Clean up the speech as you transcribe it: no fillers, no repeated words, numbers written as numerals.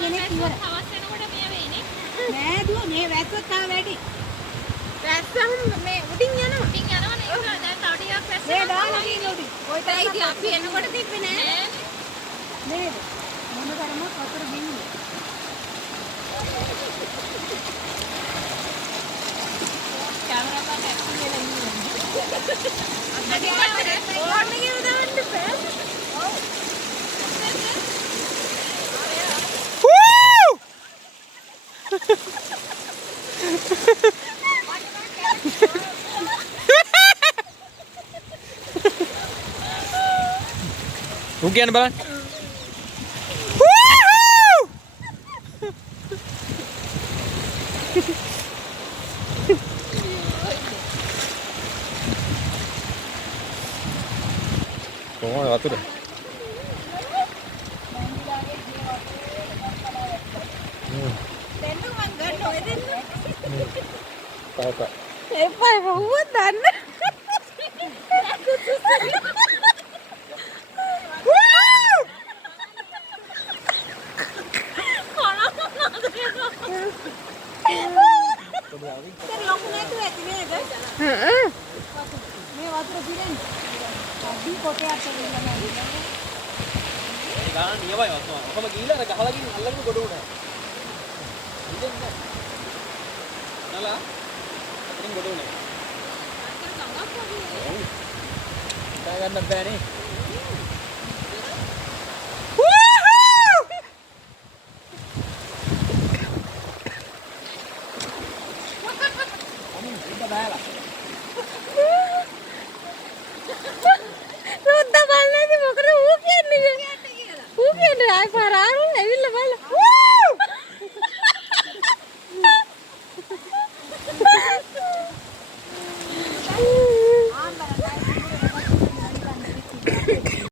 කෙනෙක් ඉවර. හවස් වෙනකොට මේ වෙයිනේ. නෑ දුව මේ වැස්සත් තාම වැඩි. වැස්සම මේ උඩින් යනවා. උඩින් යනවනේ. ඒක දැන් තව ටිකක් වැස්ස. මේ දාලා තියෙන උඩින්. ඔය තරයි ඉතින් අපි එනකොට තිබ්බේ නෑ. නේද? මොන තරමක් වතුර බින්නේ. කැමරාපත් ඇක්ටිව් වෙලා ඉන්නේ. අද ඕන්න කියලා දාන්න බෑ. ඔව්. Hoe kan je bal? Kom maar, wat doe je? Kaka. Epai ruwet dan. මේ වතුර පිරෙන්නේ. අඩි කොටයක් තියෙනවා නේද? ගාන නියමයි වස්තුව. ඔකම ගිහිල්ලා අර ගහලා ගිහින් අල්ලගෙන ගොඩ උනා. ඉතින් නලා අතින් ගොඩ උනේ. අර ගන්න බෑනේ. රුද්ද බලන්නේ මොකද ඌ කියන්නේ කියලා. ඌ කියන්නේ ආයි පරාරු ඇවිල්ලා බලන්න.